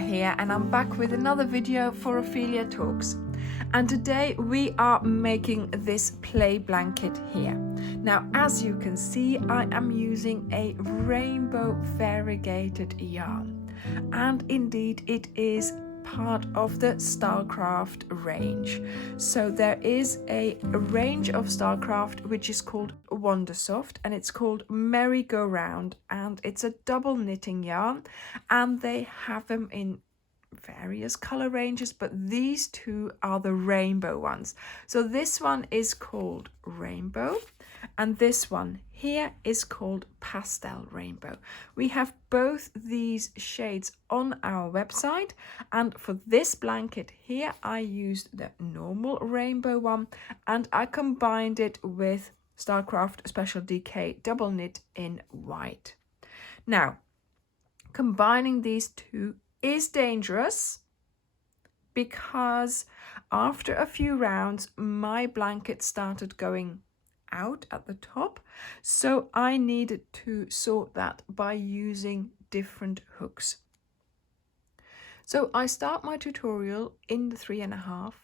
Anja here, and I'm back with another video for Ophelia Talks. And today we are making this play blanket here. Now, as you can see, I am using a rainbow variegated yarn, and indeed it is part of the Stylecraft range. So there is a range of Stylecraft which is called Wondersoft, and it's called Merry Go Round, and it's a double knitting yarn, and they have them in various color ranges, but these two are the rainbow ones. So this one is called Rainbow, and this one here is called Pastel Rainbow. We have both these shades on our website, and for this blanket here I used the normal rainbow one, and I combined it with Stylecraft Special DK double knit in white. Now, combining these two is dangerous because after a few rounds my blanket started going out at the top, so I needed to sort that by using different hooks. So I start my tutorial in the 3.5,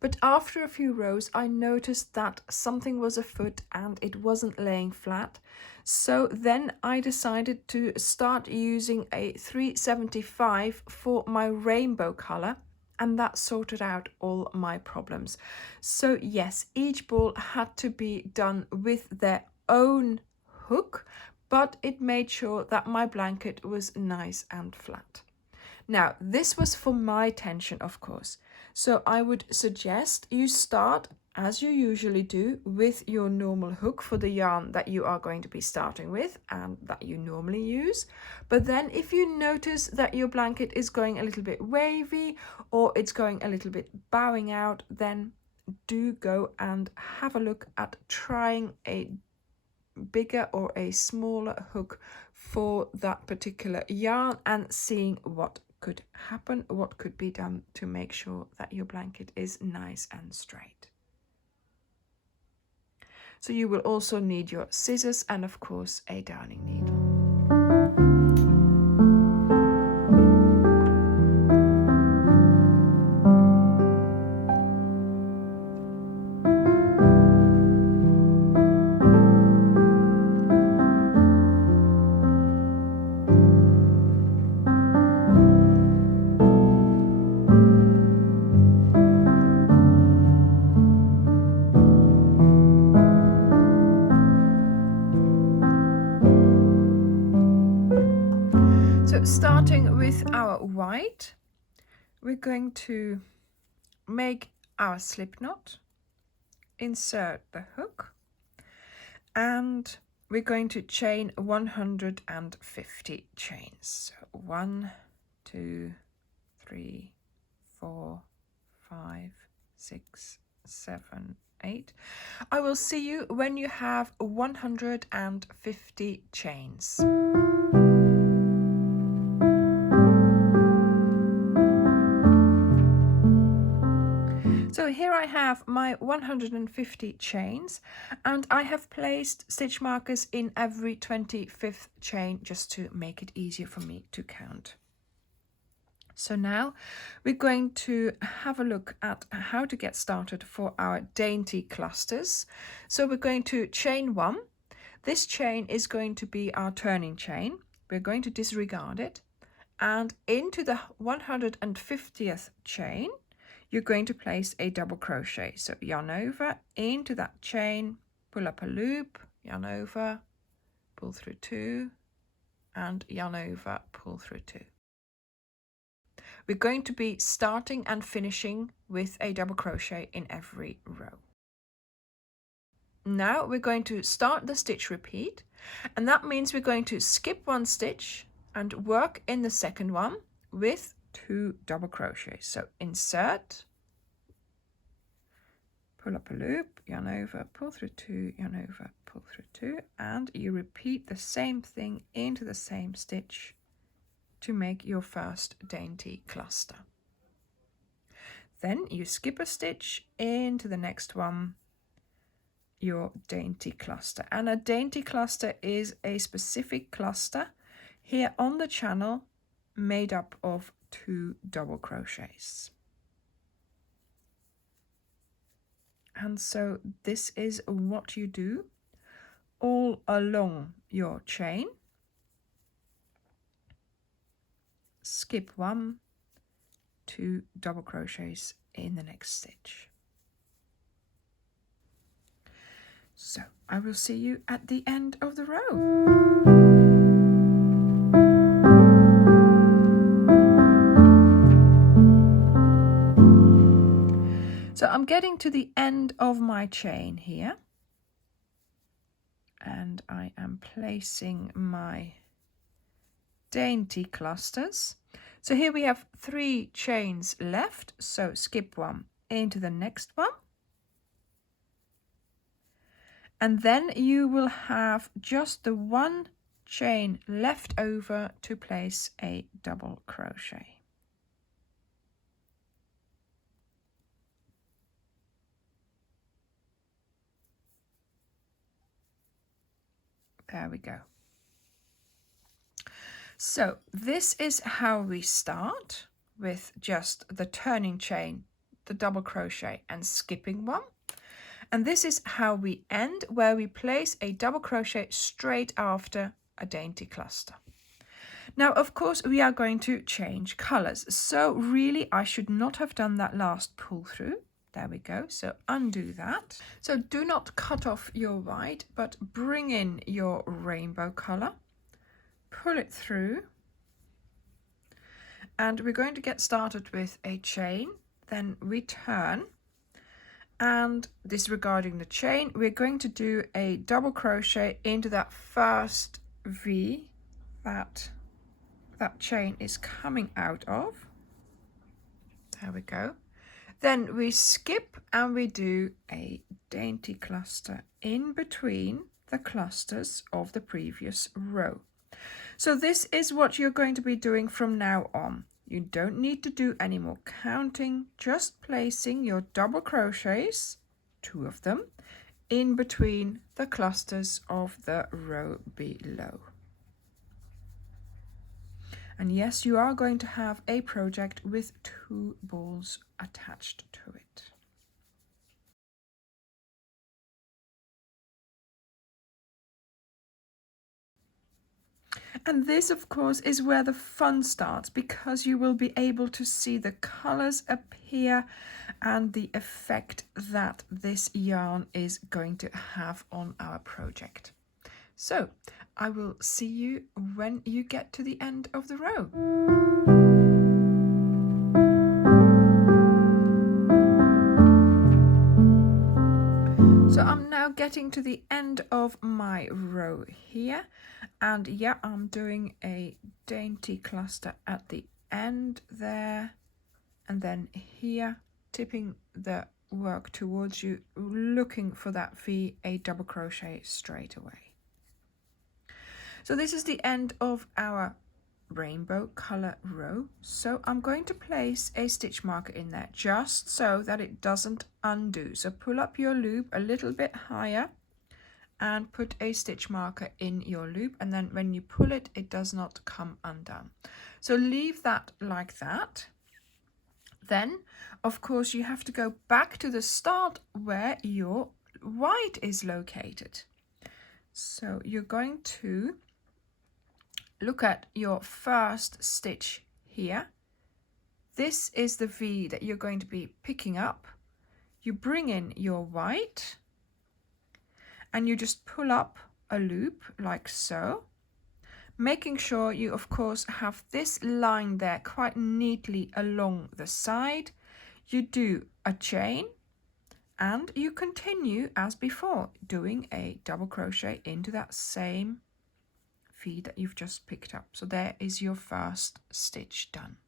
but after a few rows I noticed that something was afoot and it wasn't laying flat. So then I decided to start using a 375 for my rainbow color, and that sorted out all my problems. So yes, each ball had to be done with their own hook, but it made sure that my blanket was nice and flat. Now, this was for my tension, of course. So I would suggest you start, as you usually do, with your normal hook for the yarn that you are going to be starting with and that you normally use. But then if you notice that your blanket is going a little bit wavy or it's going a little bit bowing out, then do go and have a look at trying a bigger or a smaller hook for that particular yarn and seeing what could happen, what could be done to make sure that your blanket is nice and straight. So you will also need your scissors and of course a darning needle. Starting with our white, we're going to make our slip knot, insert the hook, and we're going to chain 150 chains. So 1, 2, 3, 4, 5, 6, 7, 8. I will see you when you have 150 chains. So here I have my 150 chains, and I have placed stitch markers in every 25th chain just to make it easier for me to count. So now we're going to have a look at how to get started for our dainty clusters. So we're going to chain 1. This chain is going to be our turning chain. We're going to disregard it, and into the 150th chain you're going to place a double crochet. So yarn over into that chain, pull up a loop, yarn over, pull through 2, and yarn over, pull through 2. We're going to be starting and finishing with a double crochet in every row. Now we're going to start the stitch repeat, and that means we're going to skip one stitch and work in the second one with 2 double crochets. So insert, pull up a loop, yarn over, pull through 2, yarn over, pull through 2, and you repeat the same thing into the same stitch to make your first dainty cluster. Then you skip a stitch into the next one, your dainty cluster. And a dainty cluster is a specific cluster here on the channel made up of 2 double crochets. And so this is what you do all along your chain. Skip 1, 2 double crochets in the next stitch. So I will see you at the end of the row. So I'm getting to the end of my chain here, and I am placing my dainty clusters. So here we have 3 chains left, so skip 1 into the next one. And then you will have just the 1 chain left over to place a double crochet. There we go. So this is how we start, with just the turning chain, the double crochet and skipping 1. And this is how we end, where we place a double crochet straight after a dainty cluster. Now, of course, we are going to change colors. So really, I should not have done that last pull through. There we go. So undo that. So do not cut off your white, but bring in your rainbow color. Pull it through. And we're going to get started with a chain. Then we turn. And disregarding the chain, we're going to do a double crochet into that first V that chain is coming out of. There we go. Then we skip and we do a dainty cluster in between the clusters of the previous row. So this is what you're going to be doing from now on. You don't need to do any more counting, just placing your double crochets, 2 of them, in between the clusters of the row below. And yes, you are going to have a project with 2 balls attached to it. And this, of course, is where the fun starts, because you will be able to see the colors appear and the effect that this yarn is going to have on our project. So I will see you when you get to the end of the row. So I'm now getting to the end of my row here, and yeah, I'm doing a dainty cluster at the end there, and then here, tipping the work towards you, looking for that V, a double crochet straight away. So this is the end of our rainbow color row. So I'm going to place a stitch marker in there just so that it doesn't undo. So pull up your loop a little bit higher and put a stitch marker in your loop, and then when you pull it, it does not come undone. So leave that like that. Then, of course, you have to go back to the start where your white is located. So you're going to look at your first stitch here. This is the V that you're going to be picking up. You bring in your white and you just pull up a loop like so, making sure you, of course, have this line there quite neatly along the side. You do a chain and you continue as before, doing a double crochet into that same V that you've just picked up. So there is your first stitch done.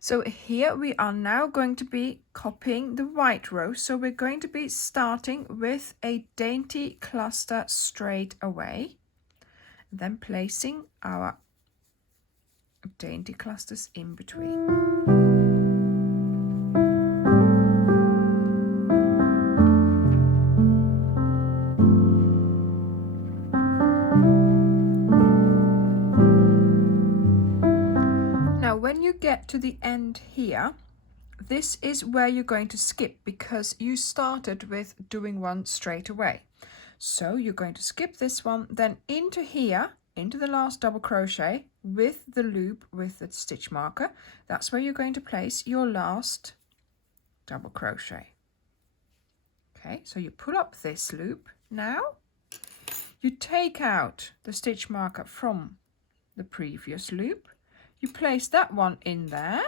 So here we are now going to be copying the white row. So we're going to be starting with a dainty cluster straight away, then placing our dainty clusters in between. when you get to the end here, this is where you're going to skip because you started with doing one straight away. So you're going to skip this one, then into here, into the last double crochet with the loop with the stitch marker. That's where you're going to place your last double crochet. Okay, so you pull up this loop. Now you take out the stitch marker from the previous loop. You place that one in there.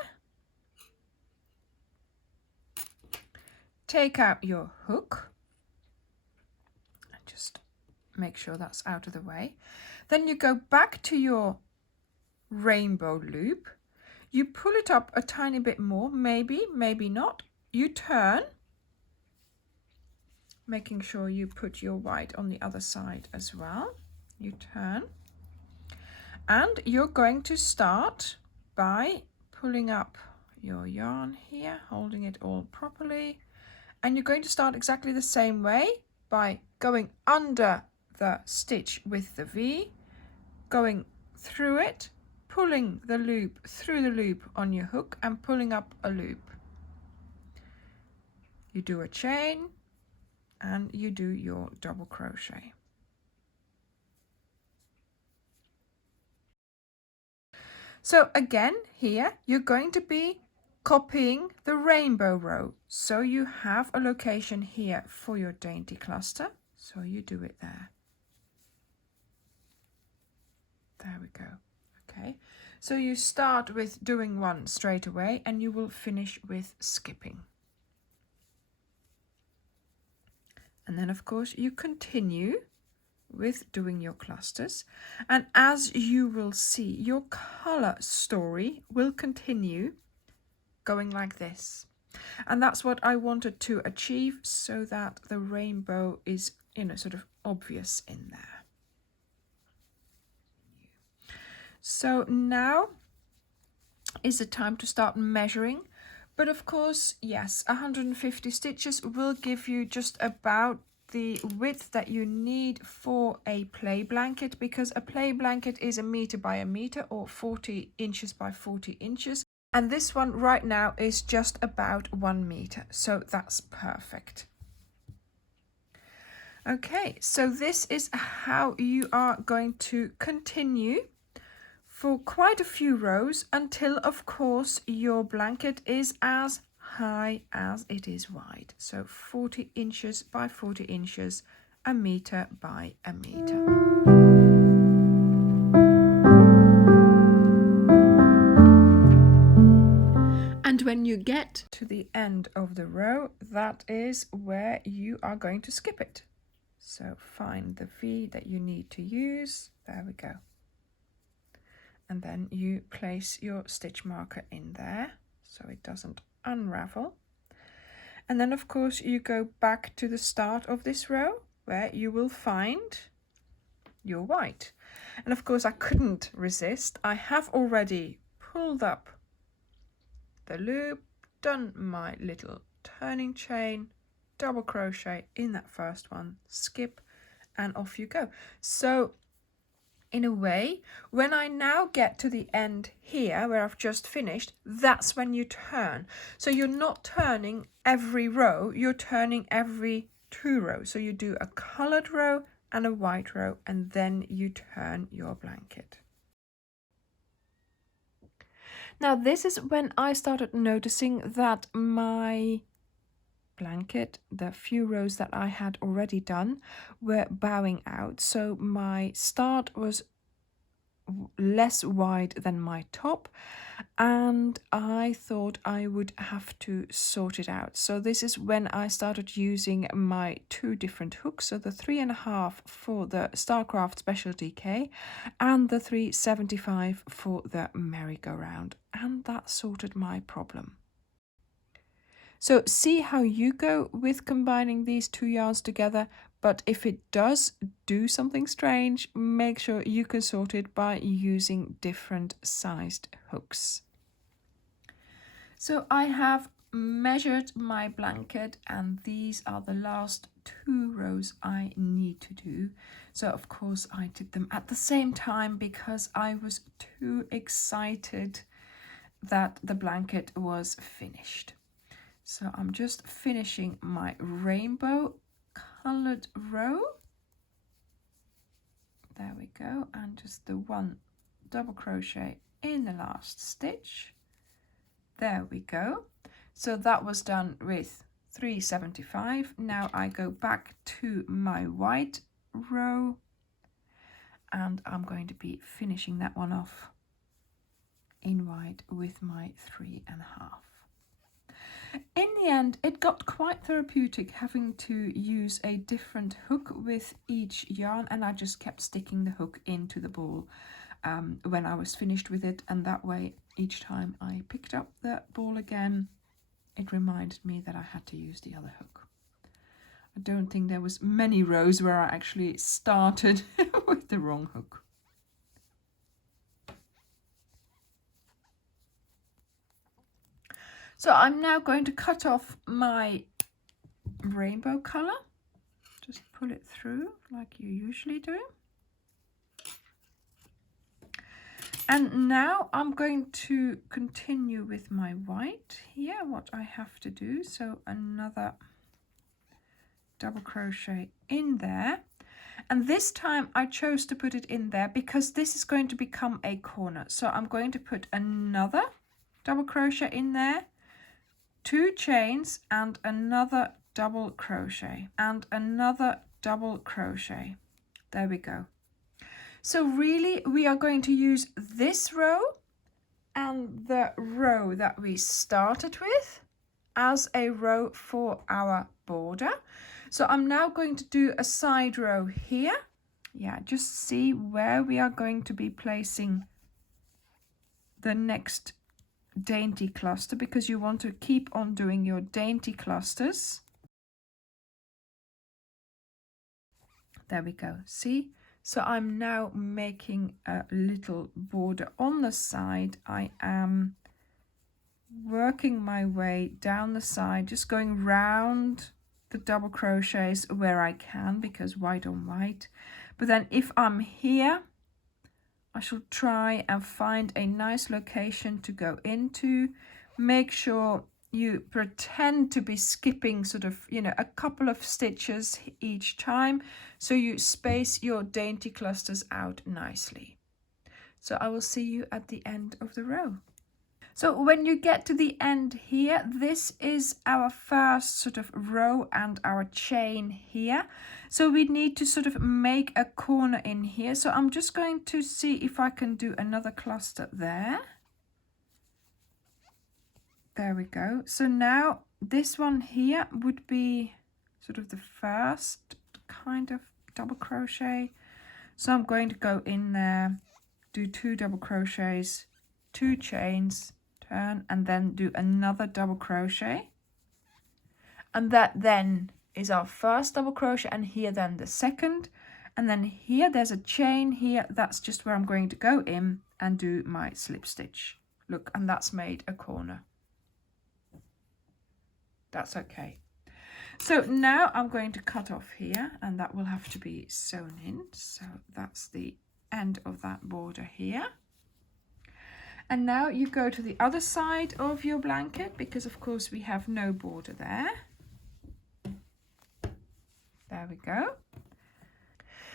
Take out your hook. And just make sure that's out of the way. Then you go back to your rainbow loop. You pull it up a tiny bit more, maybe, maybe not. You turn, making sure you put your white on the other side as well. You turn. And you're going to start by pulling up your yarn here, holding it all properly. And you're going to start exactly the same way by going under the stitch with the V, going through it, pulling the loop through the loop on your hook and pulling up a loop. You do a chain and you do your double crochet. So again, here you're going to be copying the rainbow row. So you have a location here for your dainty cluster. So you do it there. There we go. Okay. So you start with doing one straight away and you will finish with skipping. And then of course you continue with doing your clusters, and as you will see, your color story will continue going like this, and that's what I wanted to achieve, so that the rainbow is, you know, sort of obvious in there. So now is the time to start measuring, but of course, yes, 150 stitches will give you just about the width that you need for a play blanket, because a play blanket is 1 meter by 1 meter or 40 inches by 40 inches, and this one right now is just about 1 meter, so that's perfect. Okay, so this is how you are going to continue for quite a few rows until, of course, your blanket is as high as it is wide. So 40 inches by 40 inches, 1 meter by 1 meter. And when you get to the end of the row, that is where you are going to skip it. So find the V that you need to use. There we go. And then you place your stitch marker in there so it doesn't unravel. And then of course you go back to the start of this row where you will find your white. And of course I couldn't resist. I have already pulled up the loop, done my little turning chain, double crochet in that first one, skip, and off you go. So in a way, when I now get to the end here where I've just finished, that's when you turn. So you're not turning every row, you're turning every 2 rows. So you do a colored row and a white row, and then you turn your blanket. Now this is when I started noticing that my blanket, the few rows that I had already done, were bowing out. So my start was less wide than my top, and I thought I would have to sort it out. So this is when I started using my 2 different hooks, so the 3.5 for the Stylecraft Specialty K and the 3.75 for the merry-go-round, and that sorted my problem. So see how you go with combining these 2 yarns together, but if it does do something strange, make sure you can sort it by using different sized hooks. So I have measured my blanket, and these are the last 2 rows I need to do. So of course I did them at the same time because I was too excited that the blanket was finished. So I'm just finishing my rainbow colored row. There we go, and just the one double crochet in the last stitch. There we go. So that was done with 375. Now I go back to my white row and I'm going to be finishing that one off in white with my 3.5. In the end, it got quite therapeutic having to use a different hook with each yarn, and I just kept sticking the hook into the ball when I was finished with it, and that way each time I picked up the ball again, it reminded me that I had to use the other hook. I don't think there was many rows where I actually started with the wrong hook. So I'm now going to cut off my rainbow color. Just pull it through like you usually do. And now I'm going to continue with my white here, what I have to do. So another double crochet in there. And this time I chose to put it in there because this is going to become a corner. So I'm going to put another double crochet in there, 2 chains and another double crochet and another double crochet. There we go. So really we are going to use this row and the row that we started with as a row for our border. So I'm now going to do a side row here. Yeah, just see where we are going to be placing the next dainty cluster, because you want to keep on doing your dainty clusters. There we go, see? So I'm now making a little border on the side. I am working my way down the side, just going round the double crochets where I can, because white on white. But then if I'm here, I shall try and find a nice location to go into. Make sure you pretend to be skipping sort of, you know, a couple of stitches each time, so you space your dainty clusters out nicely. So I will see you at the end of the row. So when you get to the end here, this is our first sort of row and our chain here. So we need to sort of make a corner in here. So I'm just going to see if I can do another cluster there. There we go. So now this one here would be sort of the first kind of double crochet. So I'm going to go in there, do 2 double crochets, 2 chains, turn, and then do another double crochet. And that then is our first double crochet, and here then the second. And then here there's a chain here. That's just where I'm going to go in and do my slip stitch. Look, and that's made a corner. That's okay. So now I'm going to cut off here, and that will have to be sewn in. So that's the end of that border here. And now you go to the other side of your blanket, because of course we have no border there. There we go.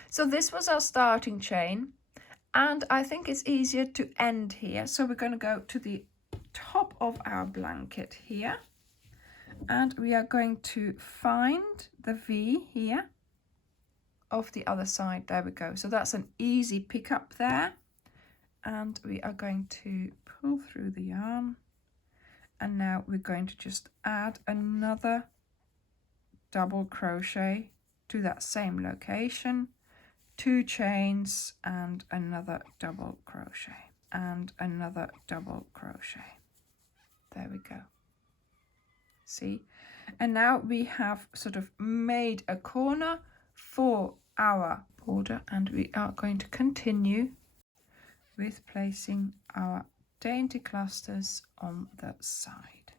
So this was our starting chain, and I think it's easier to end here. So we're going to go to the top of our blanket here, and we are going to find the V here of the other side. There we go. So that's an easy pick up there. And we are going to pull through the yarn, and now we're going to just add another double crochet to that same location, 2 chains and another double crochet and another double crochet. There we go. See? And now we have sort of made a corner for our border, and we are going to continue with placing our dainty clusters on the side.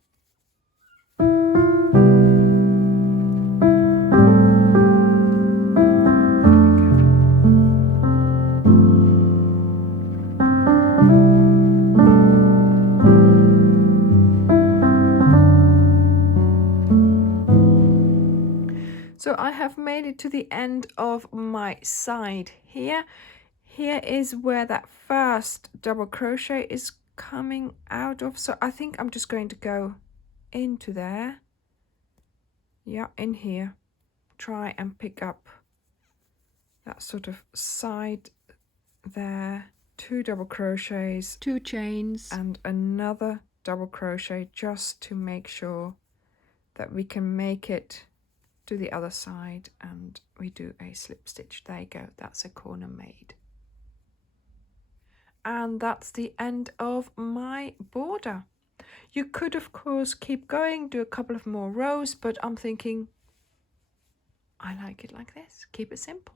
So I have made it to the end of my side here. Here is where that first double crochet is coming out of. So I think I'm just going to go into there. Yeah, in here. Try and pick up that sort of side there. 2 double crochets, 2 chains, and another double crochet just to make sure that we can make it to the other side, and we do a slip stitch. There you go, that's a corner made. And that's the end of my border. You could of course keep going, do a couple of more rows, but I'm thinking I like it like this. Keep it simple.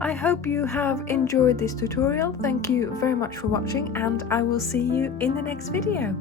I hope you have enjoyed this tutorial. Thank you very much for watching, and I will see you in the next video.